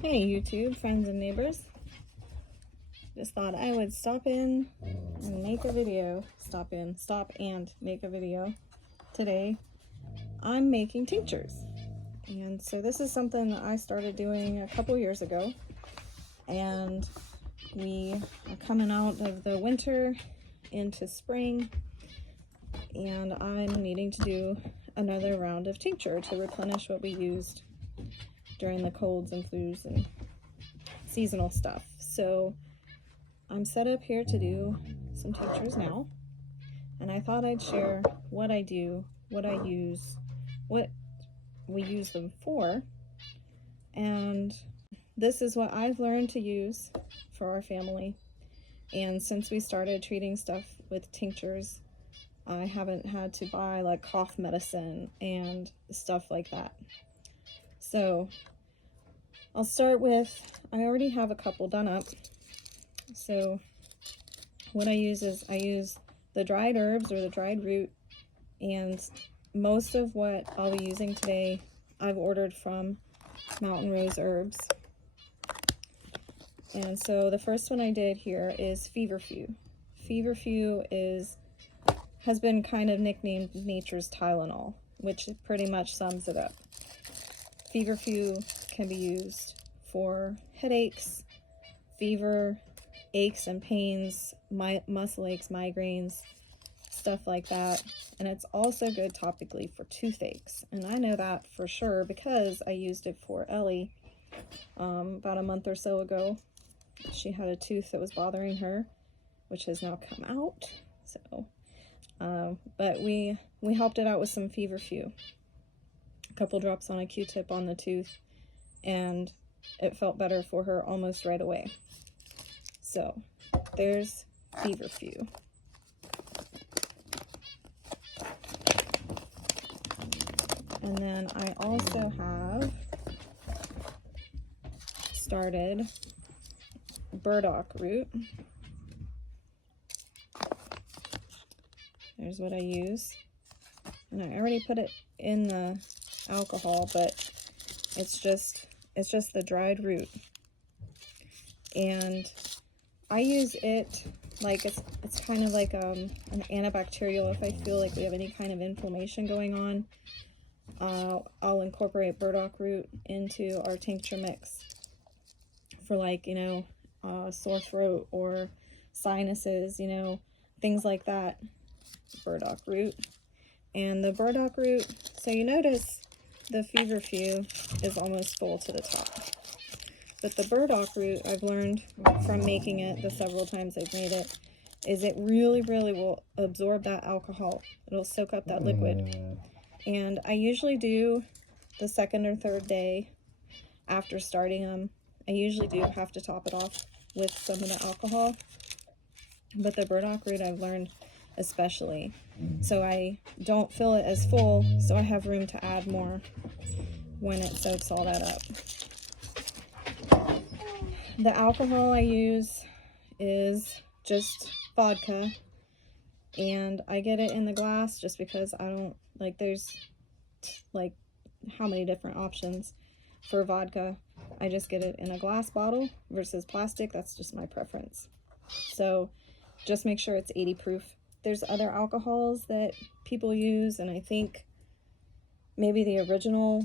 Hey YouTube, friends and neighbors. Just thought I would stop and make a video. Stop and make a video. Today I'm making tinctures. And so this is something that I started doing a couple years ago. And we are coming out of the winter into spring. And I'm needing to do another round of tincture to replenish what we used during the colds and flus and seasonal stuff. So I'm set up here to do some tinctures now, and I thought I'd share what I do, what I use, what we use them for, and this is what I've learned to use for our family. And since we started treating stuff with tinctures, I haven't had to buy like cough medicine and stuff like that. So I'll start with, I already have a couple done up. So what I use is I use the dried herbs or the dried root, and most of what I'll be using today I've ordered from Mountain Rose Herbs. And so the first one I did here is feverfew. Feverfew has been kind of nicknamed nature's Tylenol, which pretty much sums it up. Feverfew can be used for headaches, fever, aches and pains, muscle aches, migraines, stuff like that. And it's also good topically for toothaches. And I know that for sure because I used it for Ellie about a month or so ago. She had a tooth that was bothering her, which has now come out. So, but we helped it out with some feverfew. Couple drops on a Q-tip on the tooth, and it felt better for her almost right away. So there's feverfew. And then I also have started burdock root. There's what I use, and I already put it in the alcohol, but it's just the dried root, and I use it like it's kind of like an antibacterial. If I feel like we have any kind of inflammation going on, I'll incorporate burdock root into our tincture mix for, like, sore throat or sinuses, things like that. Burdock root. And the burdock root, so you notice the feverfew is almost full to the top. But the burdock root, I've learned from making it the several times I've made it, is it really, really will absorb that alcohol. It'll soak up that liquid. And I usually do the second or third day after starting them. I usually do have to top it off with some of the alcohol. But the burdock root I've learned especially. So I don't fill it as full, so I have room to add more when it soaks all that up. The alcohol I use is just vodka, and I get it in the glass just because I don't like, there's like how many different options for vodka. I just get it in a glass bottle versus plastic. That's just my preference. So just make sure it's 80 proof. There's other alcohols that people use, and I think maybe the original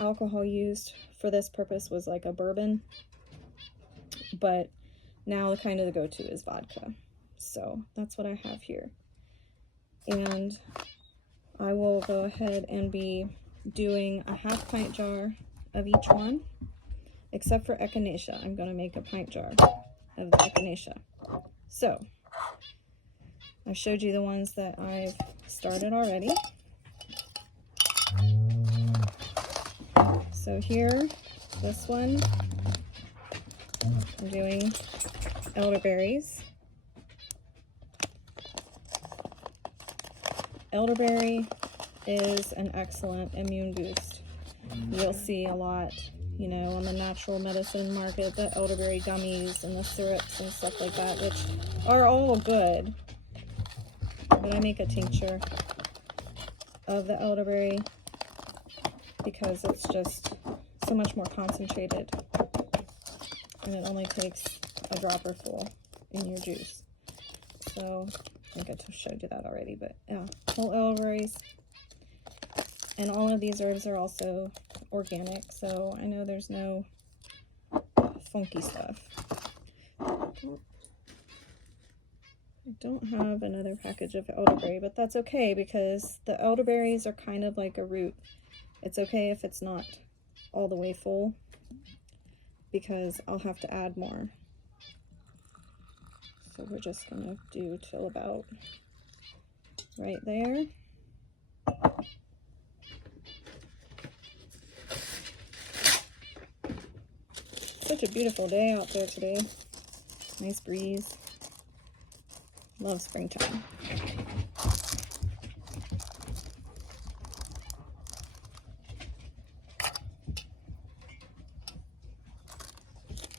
alcohol used for this purpose was like a bourbon, but now kind of the go-to is vodka. So that's what I have here. And I will go ahead and be doing a half pint jar of each one, except for echinacea. I'm going to make a pint jar of the echinacea. So I've showed you the ones that I've started already. So here, this one, I'm doing elderberries. Elderberry is an excellent immune boost. You'll see a lot, on the natural medicine market, the elderberry gummies and the syrups and stuff like that, which are all good. But I make a tincture of the elderberry because it's just so much more concentrated. and it only takes a dropper full in your juice. So I think I showed you that already, but yeah, whole elderberries. And all of these herbs are also organic, so I know there's no funky stuff. I don't have another package of elderberry, but that's okay because the elderberries are kind of like a root. It's okay if it's not all the way full because I'll have to add more. So we're just gonna do till about right there. Such a beautiful day out there today. Nice breeze. Love springtime.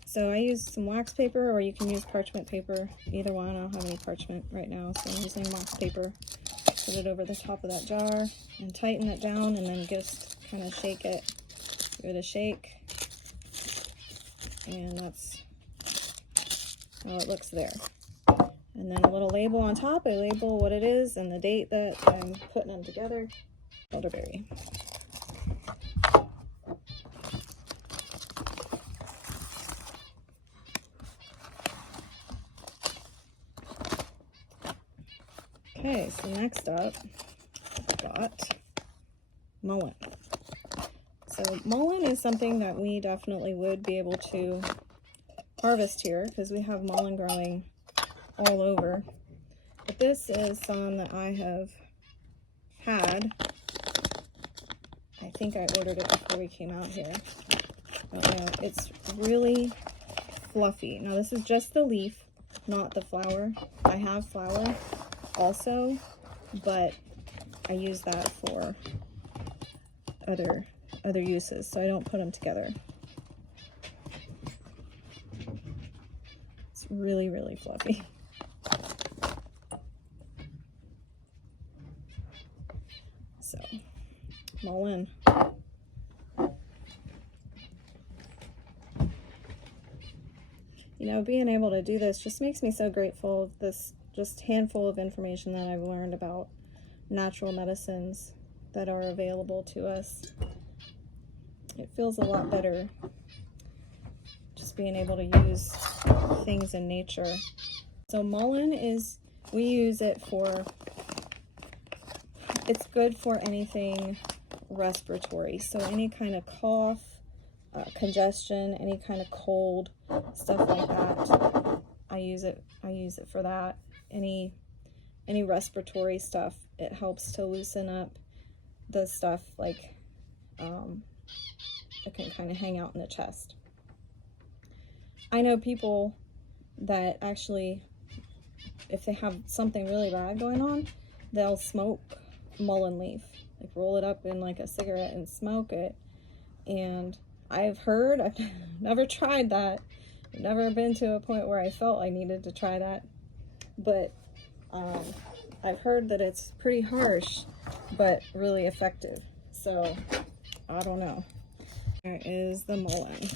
So I used some wax paper, or you can use parchment paper. Either one. I don't have any parchment right now, so I'm using wax paper. Put it over the top of that jar and tighten it down, and then just kind of shake it. Give it a shake. And that's how it looks there. And then a little label on top. I label what it is and the date that I'm putting them together. Elderberry. Okay, so next up, I've got mullein. So mullein is something that we definitely would be able to harvest here because we have mullein growing all over. But this is some that I have had. I think I ordered it before we came out here. It's really fluffy. Now this is just the leaf, not the flower. I have flower also, but I use that for other uses, so I don't put them together. It's really, really fluffy. So, mullein. You know, being able to do this just makes me so grateful of this just handful of information that I've learned about natural medicines that are available to us. It feels a lot better just being able to use things in nature. So mullein is, we use it for, it's good for anything respiratory. So any kind of cough, congestion, any kind of cold, stuff like that. I use it for that. Any respiratory stuff, it helps to loosen up the stuff like it can kind of hang out in the chest. I know people that actually, if they have something really bad going on, they'll smoke mullein leaf, like roll it up in like a cigarette and smoke it. And I've heard, I've never tried that. I've never been to a point where I felt I needed to try that. But I've heard that it's pretty harsh, but really effective. So, I don't know. There is the mullein.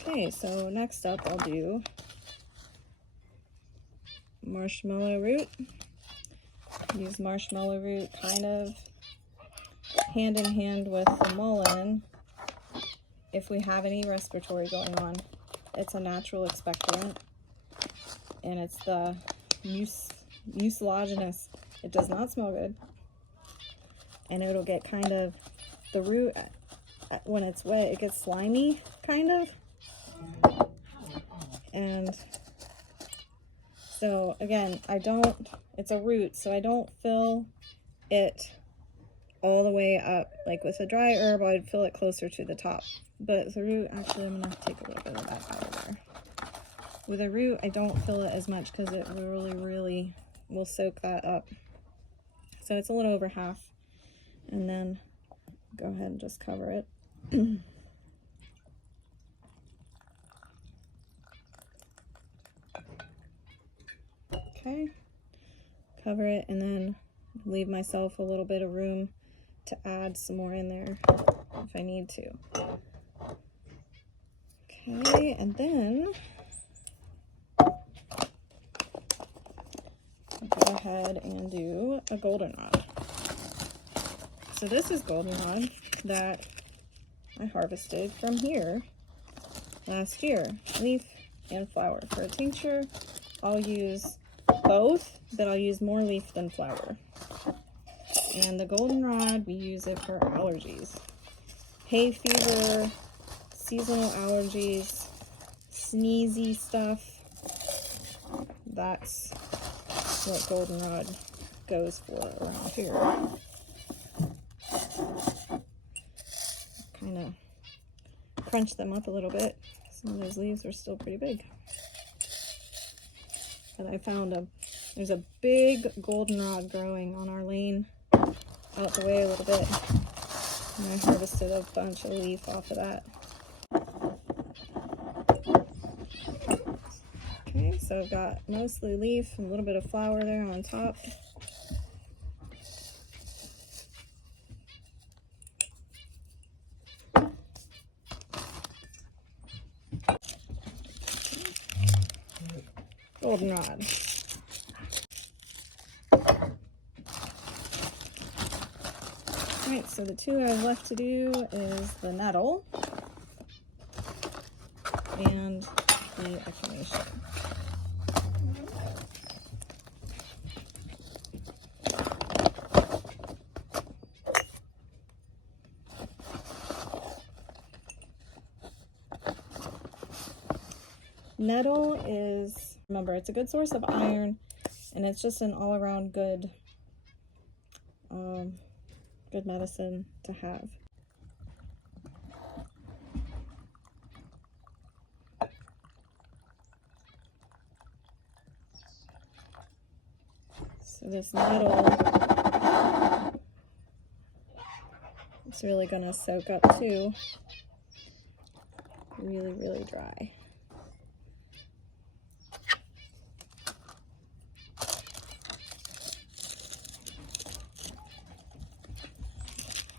Okay, so next up I'll do marshmallow root. Use marshmallow root kind of hand in hand with the mullein if we have any respiratory going on. It's a natural expectorant, and it's the mucilaginous. It does not smell good, and it'll get kind of, the root, when it's wet, it gets slimy, kind of. And so, again, it's a root, so I don't fill it all the way up. Like with a dry herb, I'd fill it closer to the top. But the root, actually, I'm going to take a little bit of that out of there. With a root, I don't fill it as much because it really, really will soak that up. So it's a little over half. And then go ahead and just cover it. Okay. cover it, and then leave myself a little bit of room to add some more in there if I need to. Okay, and then I'll go ahead and do a goldenrod. So this is goldenrod that I harvested from here last year, leaf and flower. For a tincture, I'll use both, but I'll use more leaf than flower. And the goldenrod, we use it for allergies. Hay fever, seasonal allergies, sneezy stuff. That's what goldenrod goes for around here. Kind of crunch them up a little bit. Some of those leaves are still pretty big. But I found there's a big goldenrod growing on our lane out the way a little bit. And I harvested a bunch of leaf off of that. Okay, so I've got mostly leaf and a little bit of flower there on top. Goldenrod. Alright, so the two I have left to do is the nettle and the echinacea. Nettle is, remember, it's a good source of iron, and it's just an all-around good good medicine to have. So this nettle, it's really gonna soak up too. Really, really dry.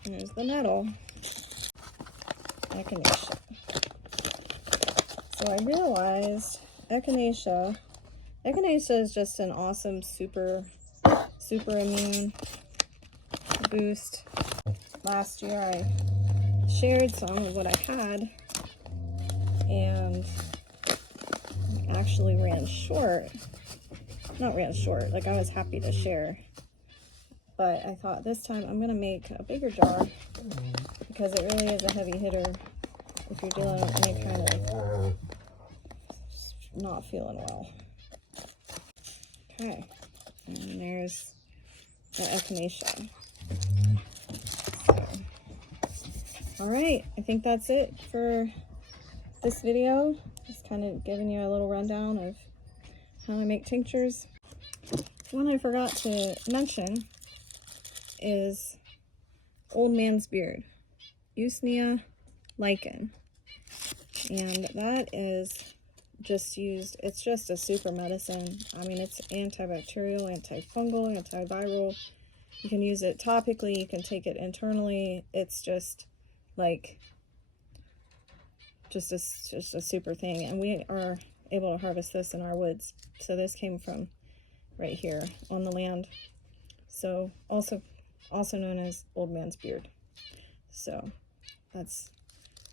There's the nettle. Echinacea. So I realized echinacea is just an awesome super immune boost. Last year I shared some of what I had and actually ran short. Not ran short, like I was happy to share. But I thought this time I'm going to make a bigger jar because it really is a heavy hitter if you're dealing with any kind of not feeling well. Okay, and there's the echinacea. So, alright, I think that's it for this video. Just kind of giving you a little rundown of how I make tinctures. One I forgot to mention is old man's beard, Usnea lichen, and that is just used, it's just a super medicine. I mean, it's antibacterial, antifungal, antiviral. You can use it topically, you can take it internally. It's just like just a super thing, and we are able to harvest this in our woods. So this came from right here on the land, so also known as old man's beard. So that's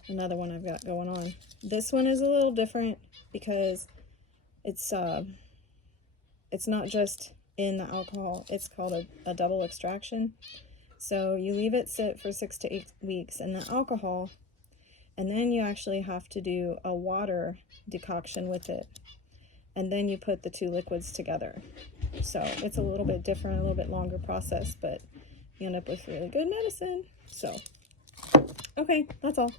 another one I've got going on. This one is a little different because it's not just in the alcohol, it's called a double extraction. So you leave it sit for 6 to 8 weeks in the alcohol, and then you actually have to do a water decoction with it, and then you put the two liquids together. So it's a little bit different, a little bit longer process, but you end up with really good medicine. So, okay, that's all.